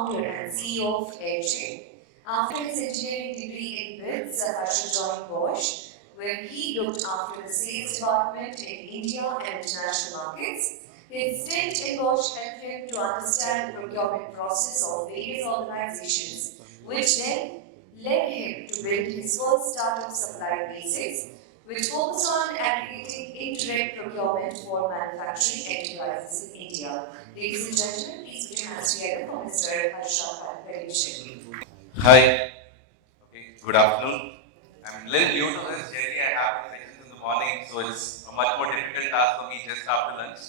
founder and CEO of Aerchain. After his engineering degree in 𝗏𝗃, Harsha joined Bosch, where he looked after the sales department in India and international markets. His stint in Bosch helped him to understand the procurement process of various organizations, which then led him to build his first startup, 𝗨𝗏𝗍𝗶𝗍, which focused on aggregating indirect procurement for manufacturing enterprises in India. Ladies and gentlemen, please put your hands together for Mr. Harsha Kadimisetty. Hi. Okay. Good afternoon. I'm a little new to this journey. I have sessions in the morning, so it's a much more difficult task for me just after lunch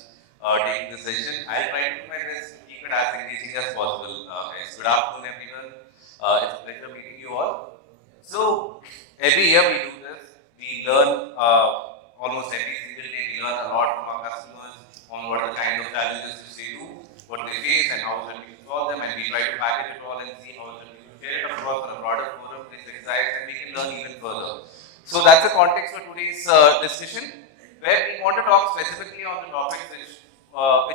taking the session. I'll try to do my best to keep it as engaging as possible. Guys. Good afternoon, everyone. It's a pleasure meeting you all. So every year we do this. We learn almost every single day. We learn a lot from our customers on what are the kind of challenges which they do, what they face, and how we can solve them. And we try to package it all and see how we can share it across on a broader forum, this exercise, and we can learn even further. So that's the context for today's discussion, where we want to talk specifically on the topic which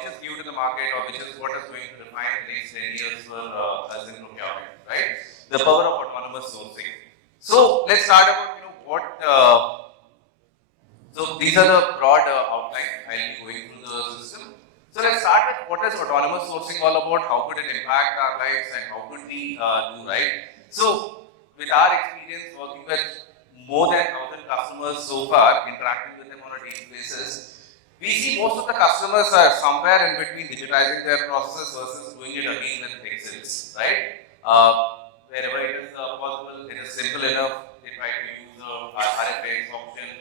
is new to the market, or which is what is going to define the next 10 years for us in procurement, right? The power of autonomous sourcing. So let's start about what. So these are the broad outline. I'll be going through the system. So let's start with what is autonomous sourcing all about, how could it impact our lives, and how could we do right. So with our experience working with more than 1,000 customers so far, interacting with them on a daily basis, we see most of the customers are somewhere in between digitizing their processes versus doing it again with Excels, right? Wherever it is possible, it is simple enough, they try to use the RFX option,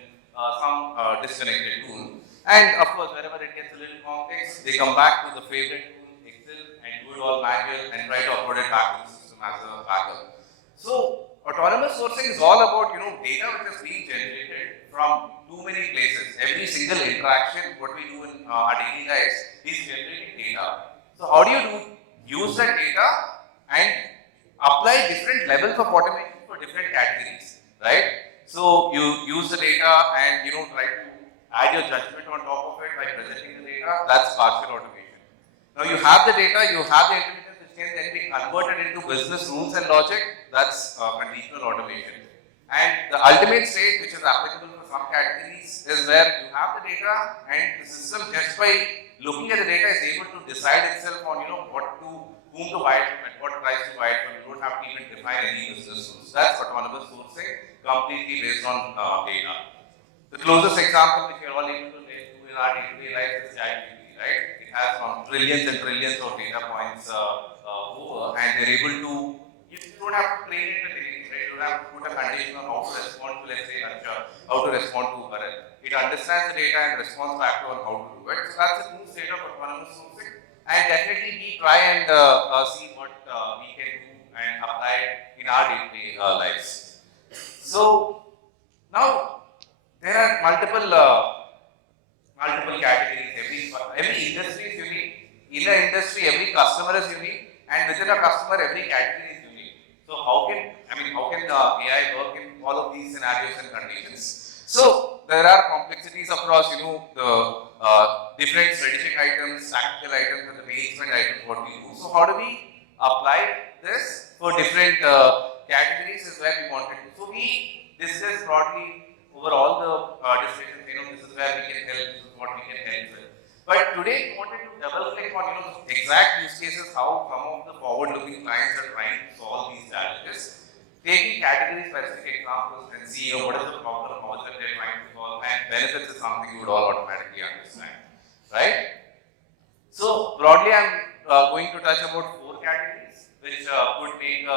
some disconnected tool. And of course, wherever it gets a little complex, they come back to the favorite tool, Excel, and do it all manual and try to upload it back to the system as a backup. So autonomous sourcing is all about data which is being generated from too many places. Every single interaction, what we do in our daily lives, is generating data. So how do you use that data and apply different levels of automation for different categories, right? So you use the data and try to add your judgment on top of it by presenting the data. That's partial automation. Now you have the data, you have the intelligence which can then be converted into business rules and logic. That's conditional automation. And the ultimate stage, which is applicable for some categories, is where you have the data and the system, just by looking at the data, is able to decide itself on whom to buy it from and what price to buy it from. You don't have to even define any business rules. That's autonomous sourcing, completely based on data. The closest example which we are all able to relate to in our day-to-day life is ChatGPT, right? It has trillions and trillions of data points over, and they're able to. You don't have to train it with anything, right? You don't have to put a condition on how to respond to, let's say, Harsha, how to respond to 𝗏𝗏. It understands the data and responds back to on how to do it. So that's a new state of autonomous sourcing, and definitely we try and see what we can do and apply in our day-to-day lives. So now, there are multiple categories. Every industry is unique. In the industry, every customer is unique, and within a customer, every category is unique. So how can AI work in all of these scenarios and conditions? So there are complexities across the different strategic items, tactical items, and the management items what we do. So how do we apply this for different categories is where we wanted to. So we discuss broadly over all the discussions, this is where we can help, this is what we can help with. But today we wanted to double click on exact use cases, how some of the forward-looking clients are trying to solve these challenges, taking category specific examples and see what is the problem, how is it they're trying to solve, and benefits is something you would all automatically understand, right? So broadly, I'm going to touch about 4 categories, which could make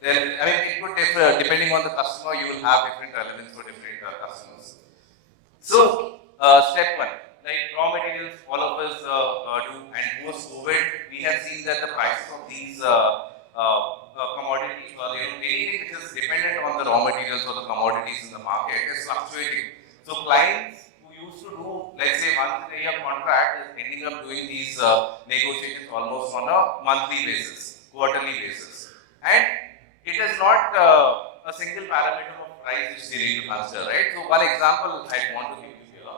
it could differ depending on the customer. You will have different relevance for different customers. So, step 1, like raw materials, all of us do, and post-COVID, we have seen that the prices of these commodities, or anything which is dependent on the raw materials or the commodities in the market, is fluctuating. So, clients who used to do, let's say, once in a year contract, is ending up doing these negotiations almost on a monthly basis, quarterly basis, and it is not a single parameter of price which they need to consider, right? So one example I want to give you here.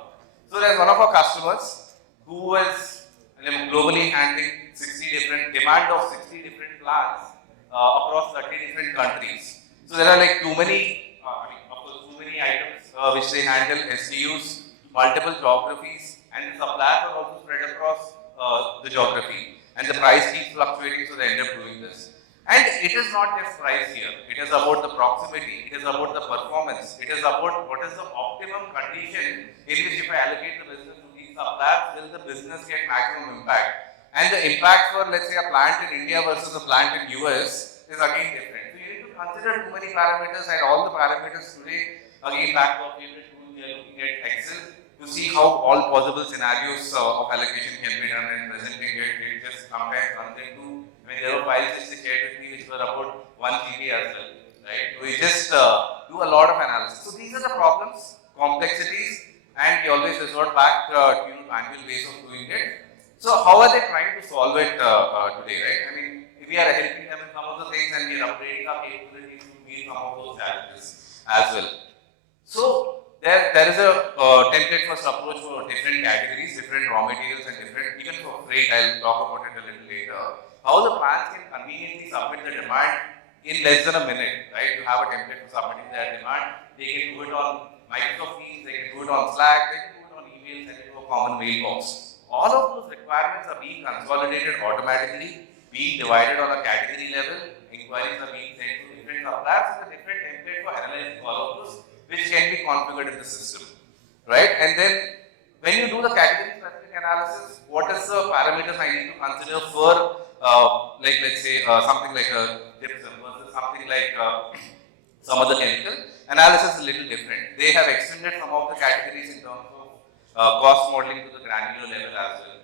So there's one of our customers who is globally handling 60 demand of 60 different plants across 30 different countries. So there are like too many, of course, too many items which they handle, SKUs, multiple geographies, and the suppliers are also spread across the geography. And the price keeps fluctuating, so they end up doing this. And it is not just price here. It is about the proximity. It is about the performance. It is about what is the optimum condition in which if I allocate the business to these suppliers, will the business get maximum impact? And the impact for, let's say, a plant in India versus a plant in US is again different. So you need to consider too many parameters, and all the parameters today, again back to our favorite tool, we are looking at Excel to see how all possible scenarios of allocation can be done and presenting it. It just sometimes runs into, there were files which they shared with me which were about 1 GB as well, right? So we just do a lot of analysis. So these are the problems, complexities, and we always resort back to manual ways of doing it. So how are they trying to solve it today, right? I mean, we are helping them in some of the things and we are upgrading our capabilities to meet some of those challenges as well. So there is a template first approach for different categories, different raw materials and different, even for freight, I'll talk about it a little later. How the plants can conveniently submit the demand in less than a minute, right? You have a template for submitting their demand. They can do it on Microsoft Teams, they can do it on Slack, they can do it on email, send it to a common mailbox. All of those requirements are being consolidated automatically, being divided on a category level. Inquiries are being sent to different suppliers with a different template for analyzing all of those, which can be configured in the system, right? And then when you do the category specific analysis, what is the parameters I need to consider for like let's say something like a gypsum versus something like some other chemical? Analysis is a little different. They have extended some of the categories in terms of cost modeling to the granular level as well.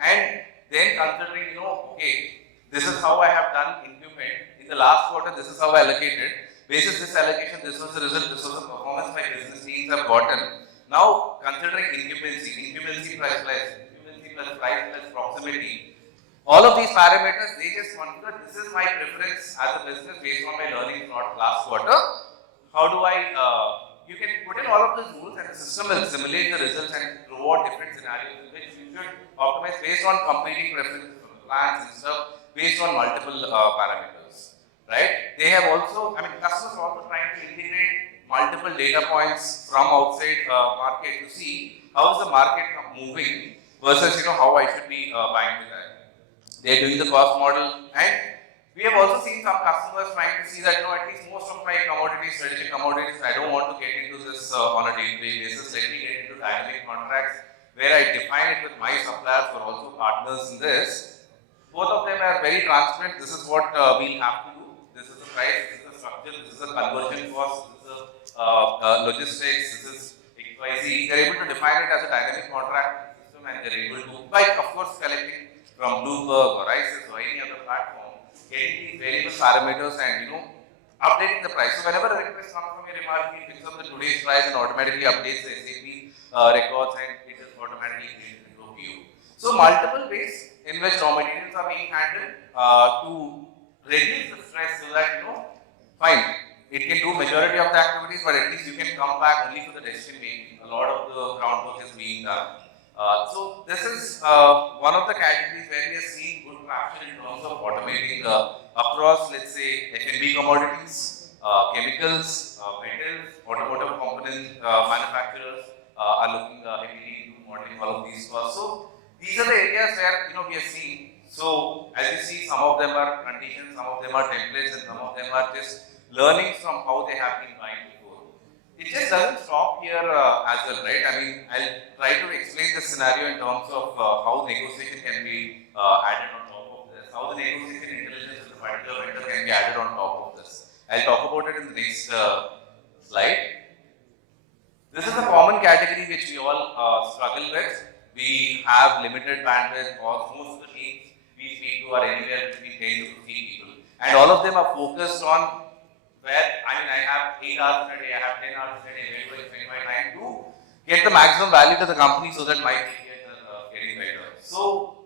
And then considering, okay, this is how I have done increment. In the last quarter, this is how I allocated. Basis this allocation, this was the result, this was the performance my business teams have gotten. Now, considering incumbency price plus proximity, all of these parameters, they just consider this is my preference as a business based on my learning not last quarter. How do I, you can put in all of those rules and the system will simulate the results and reward different scenarios in which you should optimize based on competing preferences from the plans and stuff based on multiple parameters. Right? They have also, customers are also trying to integrate multiple data points from outside market to see how is the market moving versus how I should be buying with that. They are doing the cost model, and we have also seen some customers trying to see that at least most of my commodities, strategic commodities, I don't want to get into this on a day-to-day basis. Let me get into dynamic contracts where I define it with my suppliers who are also partners in this. Both of them are very transparent. This is what we'll have to do. This is the price, this is the structure, this is the conversion cost, this is the logistics, this is XYZ. They're able to define it as a dynamic contract system and they're able to, by of course collecting from Bloomberg or ICIS or any other platform, getting these variable parameters and updating the price. So whenever a request comes from your MRP, it picks up the today's price and automatically updates the SAP records and it is automatically created into a PO. So multiple ways in which raw materials are being handled to reduce the stress so that, fine, it can do majority of the activities, but at least you can come back only for the decision making. A lot of the groundwork is being done. So this is one of the categories where we are seeing good traction in terms of automating across, let's say, F&B commodities, chemicals, metals, automotive component manufacturers are looking heavily into modeling all of these costs. So these are the areas where we are seeing. So as you see, some of them are conditions, some of them are templates, and some of them are just learnings from how they have been buying before. It just doesn't stop here as well, right? I'll try to explain the scenario in terms of how negotiation can be added on top of this, how the negotiation intelligence of the particular vendor can be added on top of this. I'll talk about it in the next slide. This is a common category which we all struggle with. We have limited bandwidth, or most of the teams we speak to are anywhere between 10 to 15 people. And all of them are focused on where, I have 8 hours in a day, I have 10 hours in a day, where do I spend my time to get the maximum value to the company so that my KPIs are getting better. So,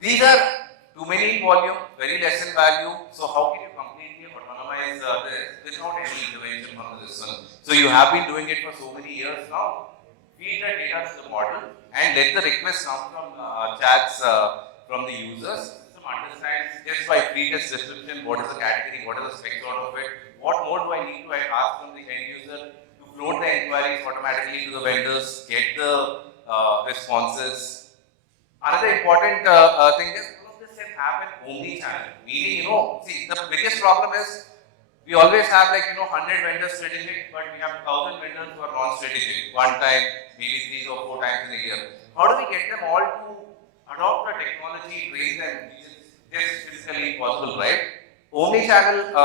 these are too many in volume, very less in value. So, how can you completely autonomize this without any intervention from the system? So, you have been doing it for so many years now. Feed the data to the model and let the request come from chats from the users. System understands just by pretest description what is the category, what are the specs out of it, what more do I need to ask from the end user to float the inquiries automatically to the vendors, get the responses. Another important thing is all of this can happen omni-channel. Meaning, see, the biggest problem is we always have 100 vendors strategic, but we have 1,000 vendors who are non-strategic. One time, maybe 3 or 4 times in a year. How do we get them all to adopt the technology, train them? Which is physically impossible, right? Omni-channel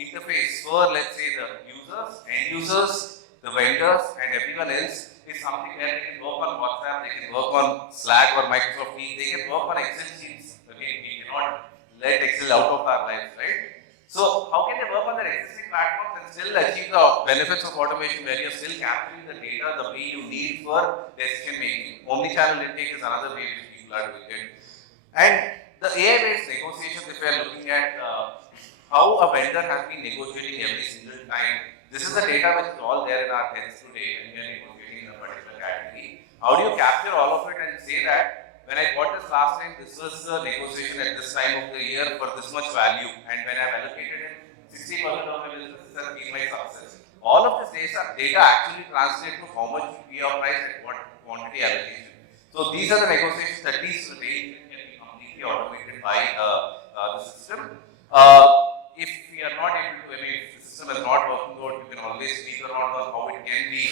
interface for, let's say, the users, end users, the vendors, and everyone else is something where they can work on WhatsApp, they can work on Slack or Microsoft Teams, they can work on Excel sheets. Again, we cannot let Excel out of our lives, right? So, how can they work on their existing platforms and still achieve the benefits of automation where you're still capturing the data the way you need for decision making? Omnichannel intake is another way which people are doing it. And the AI-based negotiations, if we are looking at how a vendor has been negotiating every single time, this is the data which is all there in our heads today when we are negotiating in a particular category. How do you capture all of it and say that when I bought this last time, this was the negotiation at this time of the year for this much value, and when I've allocated it, 60% of my business has been my success. All of this data actually translate to how much you pay your price at what quantity allocation. So these are the negotiations, at least the range can be completely automated by the system. If we are not able to, if the system is not working out, you can always speak around on how it can be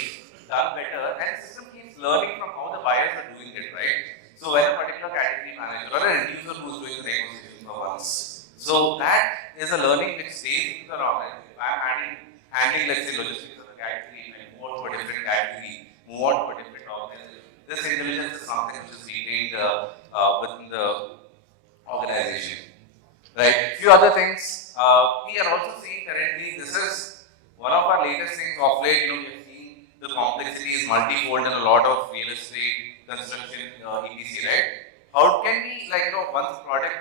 done better, and the system keeps learning from how the buyers are doing it, right? So when a particular category manager or an end user who is doing the negotiation for once, so that is a learning which stays with the organization. If I am handling, let's say, logistics as a category, I move on to a different category, move on to a different organization. This intelligence is something which is retained within the organization. Right? Few other things we are also seeing currently. This is one of our latest things of late. We have seen the complexity is multi-fold in a lot of real estate, construction, EPC, right? How can we, once the project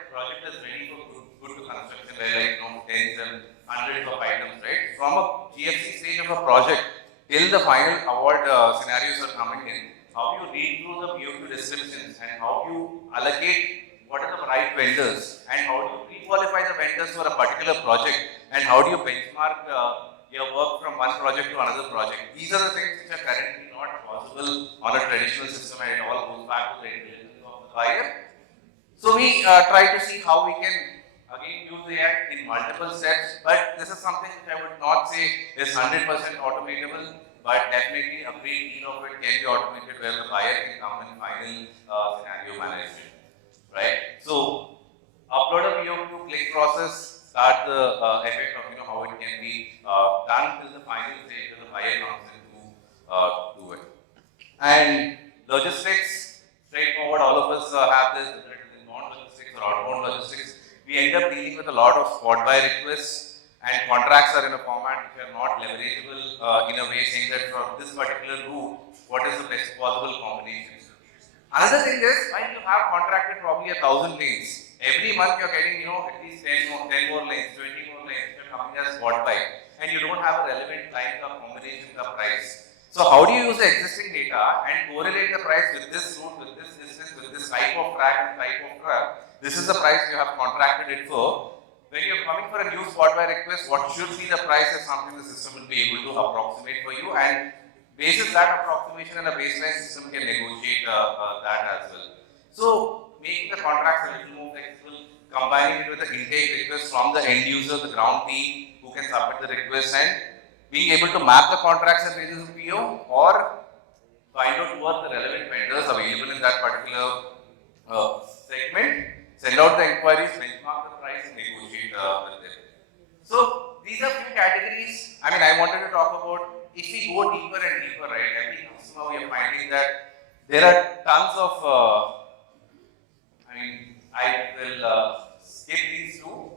is ready for good to construction, where tens and hundreds of items, right? From a GFC stage of a project till the final award scenarios are coming in, how you read through the POQ descriptions and how you allocate what are the right vendors and how do you pre-qualify the vendors for a particular project and how do you benchmark your work from one project to another project. These are the things which are currently not possible on a traditional system, and it all goes back to the intelligence of the buyer. So we try to see how we can again use AI in multiple steps, but this is something which I would not say is 100% automatable, but definitely a great deal of it can be automated where the buyer can come in final scenario management, right? So upload a POQ, click process, start the effect of how it can be done till the final stage where the buyer comes in to do it. And logistics, straightforward, all of us have this, whether it is inbound logistics or outbound logistics. We end up dealing with a lot of spot buy requests, and contracts are in a format which are not leverageable in a way saying that for this particular route, what is the best possible combination. Another thing is, when you have contracted probably 1,000 lanes, every month you're getting, at least 10 more lanes, 20 more lanes, you're coming as spot buy, and you don't have a relevant line of combination of price. So how do you use the existing data and correlate the price with this route, with this distance, with this type of track and type of truck? This is the price you have contracted it for. When you're coming for a new spot buy request, what should be the price is something the system will be able to approximate for you, and basis that approximation and a baseline system can negotiate that as well. So making the contracts a little more flexible, combining it with the intake request from the end user, the ground team who can submit the request, and being able to map the contracts and basis of PO or find out who are the relevant vendors available in that particular segment, send out the inquiries, benchmark the price, and negotiate with them. So these are few categories. I wanted to talk about. If we go deeper and deeper, right, every customer we are finding that there are tons of, I will skip these two.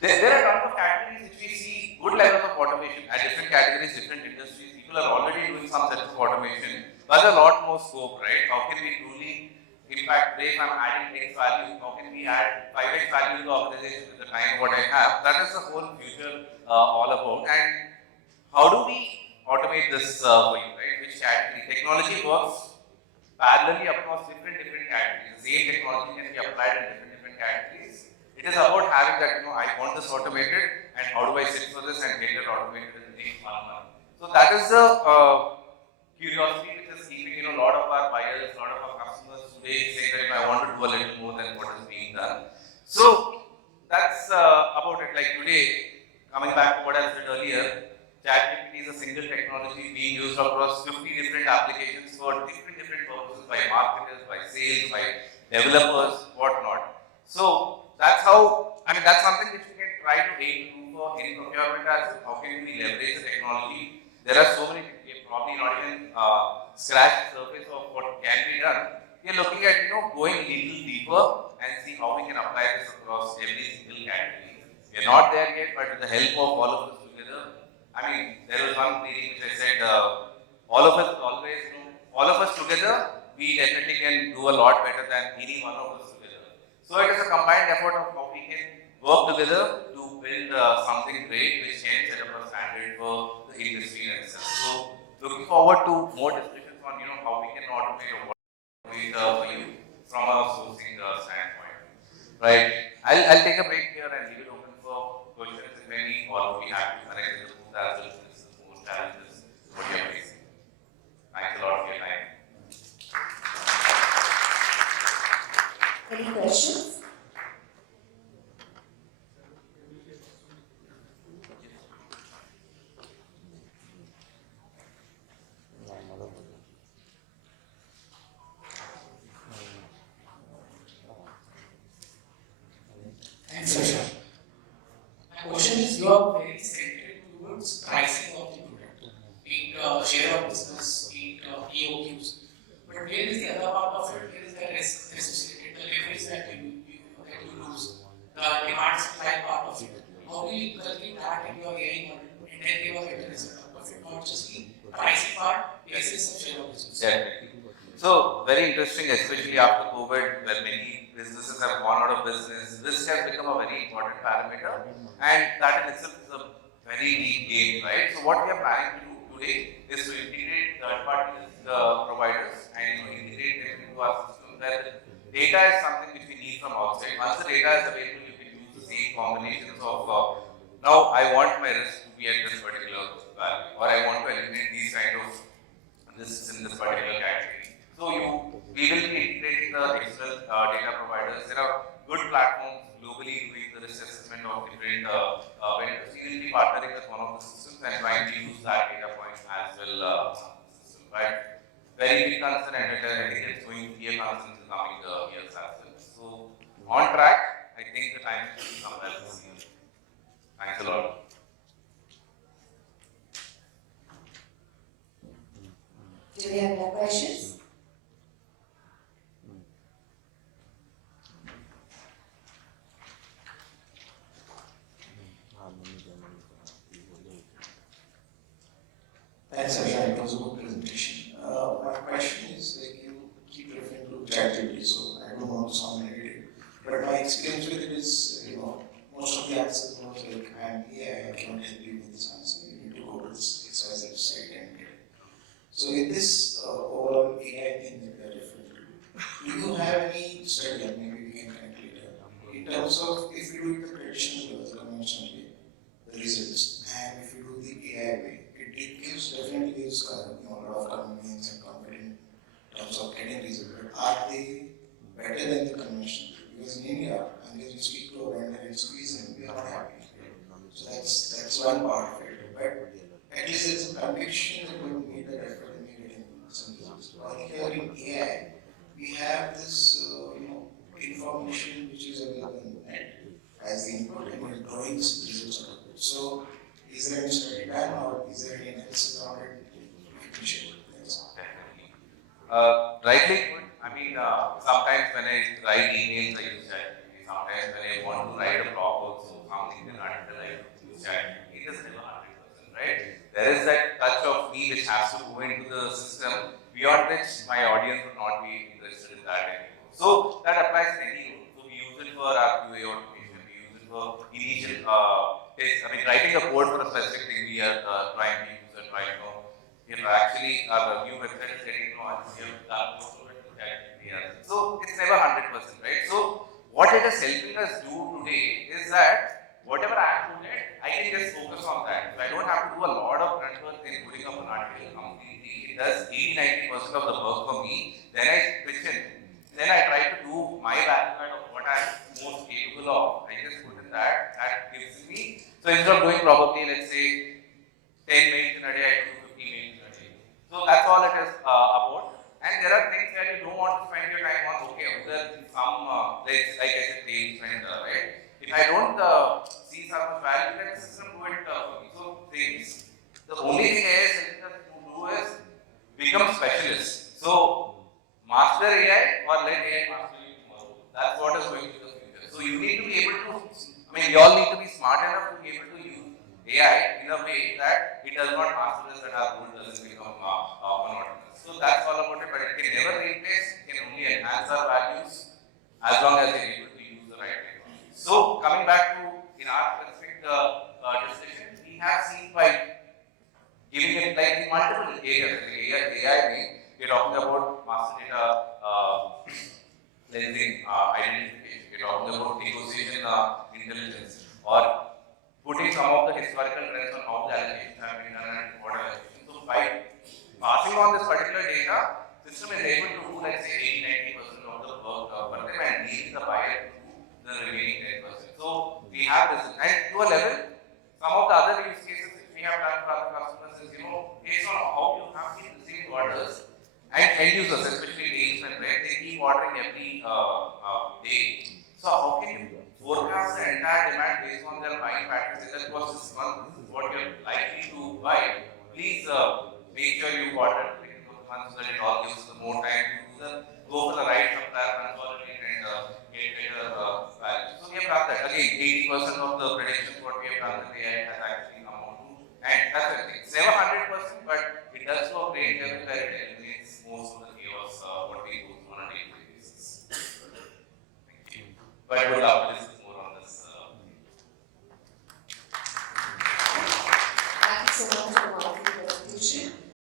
There are tons of categories which we see good levels of automation at different categories, different industries. People are already doing some sets of automation, but a lot more scope, right? How can we truly, in fact, if I'm adding X value, how can we add 5X value to the organization with the time what I have? That is the whole future all about. And how do we automate this for you, right? Which category? Technology works parallelly across different categories. The same technology can be applied in different categories. It is about having that, I want this automated, and how do I sit for this and get it automated in the next 1 month. So that is the curiosity which is keeping, a lot of our buyers, a lot of our customers today saying that I want to do a little more than what is being done. So that's about it. Like today, coming back to what I said earlier, ChatGPT is a single technology being used across 50 different applications for different purposes by marketers, by sales, by developers, whatnot. So that's how, that's something which we can try to aim to for any procurement as how can we leverage the technology. There are so many, we have probably not even scratched the surface of what can be done. We are looking at, going a little deeper and see how we can apply this across every single category. We are not there yet, but with the help of all of us together, there was one meeting which I said, all of us always, all of us together, we definitely can do a lot better than any one of us together. So it is a combined effort of how we can work together to build something great which can set up a standard for the industry in itself. So looking forward to more discussions on, how we can automate or what for you from a sourcing standpoint. Right. I'll take a break here and leave it open for questions if any, or we have to connect with the booth as well as the more challenges what you are facing. Thanks a lot for your time. Any questions? Thanks, Harsha. My question is, you are very centered towards pricing of the product, be it share of business, be it EOQs. But where is the other part of it? Where is the risk associated, the leverage that you lose, the demand supply part of it? How do you inculcate that in your AI model and then give a better result out of it, not just the pricing part, basis of share of business? Definitely. So very interesting, especially after COVID, where many businesses have gone out of business. Risk has become a very important parameter, and that in itself is a very deep game, right? So what we are planning to do today is to integrate third-party providers and integrate them into our system. Where the data is something which we need from outside. Once the data is available, you can use the same combinations of now I want my risk to be at this particular value, or I want to eliminate these kind of risks in this particular category. So we will be integrating the external data providers. There are good platforms globally doing the risk assessment of different vendors. We will be partnering with one of the systems and trying to use that data point as well system. But very big concern, and I think it's going to be a concern in the coming years as well. So on track, I think the time should come well this year. Thanks a lot. Do we have more questions? Thanks, Harsha. It was a good presentation. My question is, like, you keep referring to ChatGPT, so I don't want to sound negative, but my experience with it is, most of the answers was like, I cannot help you with this answer. You need to go to this XYZ site and get it. So in this overall AI thing that we are referring to, do you have any study, and maybe we can connect later, in terms of if you do it the traditional way, the conventional way, the results, and if you do the AI way, it definitely gives a lot of convenience and confidence in terms of getting results. But are they better than the conventional? Because in India, unless you speak to a vendor and squeeze him, we are not happy. So that's one part of it. But at least there's a conviction that we made that effort and we getting some results. While here in AI, we have this information which is available in the net as the input, and we're drawing results out of it. So is there any study done, or is there any analysis on it? Rightly put. Sometimes when I write emails, I use ChatGPT. Sometimes when I want to write a blog also, something in an article, I use ChatGPT. It is never 100%, right? There is that touch of me which has to go into the system, beyond which my audience would not be interested in that anymore. So that applies to any role. So we use it for our QA automation, we use it for initial tests. Writing a code for a specific thing, we are trying to use it right now. Actually, our new website is getting launched. We have done most of it never 100%, right? So what it is helping us do today is that whatever I am good at, I can just focus on that. So I don't have to do a lot of grunt work in putting up an article completely. It does 80-90% of the work for me. Then I pitch in. Then I try to do my value add of what I'm most capable of. I just put in that. That gives me. So instead of doing probably, let's say, 10 mails in a day, I do 50 mails in a day. So that's all it is about. And there are things that you don't want to spend your time on. Okay, there some, like I said, things, right? If I don't see some value, then the system do it for me. So things, the only thing AI is helping us to do is become specialists. So master AI or let AI master you tomorrow. That's what is going to be the future. So you need to be able to, I mean, we all need to be smart enough to be able to use AI in a way that it does not master us and our goal doesn't become monotonous. So that's all about it, but it can never replace, it can only enhance our values as long as we're able to use the right technology. So coming back to in our specific discussion, we have seen by giving it like in multiple areas, like AI, we're talking about master data lensing, identification, we're talking about negotiation intelligence, or putting some of the historical trends on how the allocations have been done and what allocations. So by passing on this particular data, system is able to do, let's say, 80-90% of the work for them and leave the buyer to do the remaining 10%. So we have this, and to a level, some of the other use cases which we have done for other customers is, based on how you have been receiving orders, and end users, especially salesmen, right? They keep ordering every day. So how can you forecast the entire demand based on their buying patterns? If that was this month, this is what you're likely to buy. Please make sure you order within those months so that it all gives you more time to go for the right supplier, consolidate and get better value. So we have done that. Again, 80% of the predictions what we have done with AI has actually come out to, and that's the thing. It's never 100%, but it does to a great level where it eliminates most of the chaos what we go through on a daily basis. Thank you. But good luck with this.